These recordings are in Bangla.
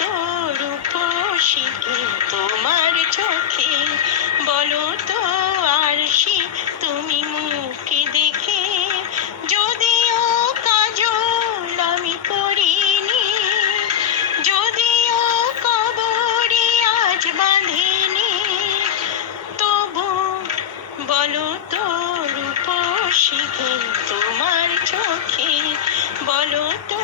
তো রূপসী কে তোমার চোখে, বলো তো আরশি তুমি মুখে দেখে। যদিও কাজল আমি করিনি, যদিও কবরে আজ বাঁধিনি, তবু বলো তো রূপসী কে তোমার চোখে, বলো তো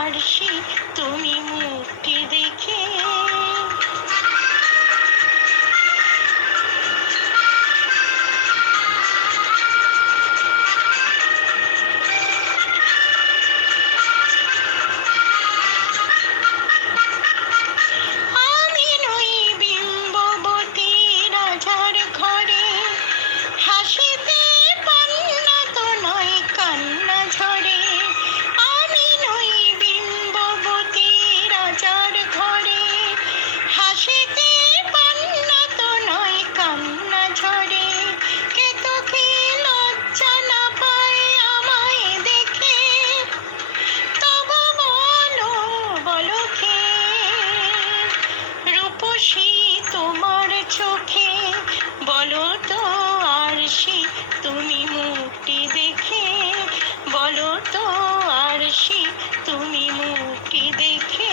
আরশি তুমি মুখে দেখে। আমি নই বিম্ববতী রাজার ঘরে, হাসিতে পান্না তো নয় কান্না ঝরে। আমি নই বিম্ববতী রাজার ঘরে, হাসিতে পান্না তো নয় কান্না ঝরে। কে তো কি লজ্জা না পায় আমায় দেখে, তবু বলো বলো কে রূপসী তোমার চোখে, বলো তো আরশি তুমি মুখটি দেখে, বলো তো আরশি তুমি মুখটি দেখে।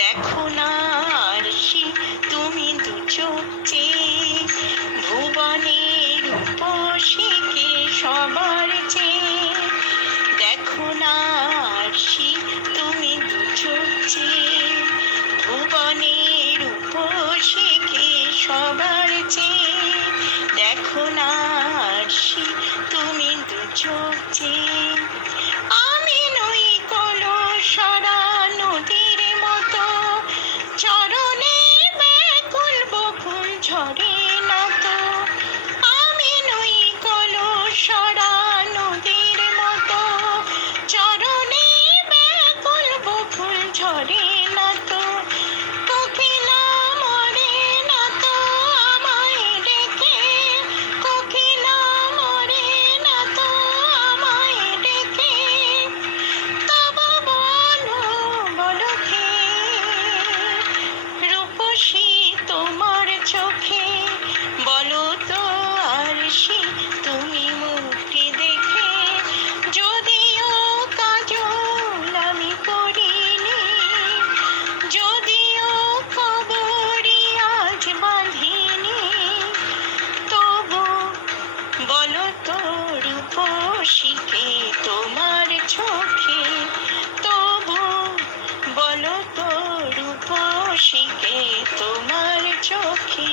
দেখো না আরশি তুমি দু চোখ চেয়ে, ভুবনের রূপসী কে সবার চেয়ে। দেখো না আরশি তুমি দু চোখ চেয়ে, ভুবনের রূপসী কে সবার চেয়ে। দেখো না আরশি তুমি দু চোখ চেয়ে। আমি নই কলসরা নদীর মতো, চরণে ব্যাকুল বকুল ঝরে না তো। আমি নই কলসরা নদীর মতো, চরণে ব্যাকুল বকুল ঝরে না তো। কোকিলা মরে না তো আমায় ডেকে, কোকিলা মরে না তো আমায় ডেকে, তবু বলো বলো কে রূপসী তোমার চোখে, বলো তো আরশি তুমি মুখটি দেখে। যদিও কাজল আমি করিনি, যদিও কবরে আজ বাঁধিনি, তবু বলো তো রূপসী কে তোমার চোখে, তবু বলো তো রূপসী কে তোমার চোখে।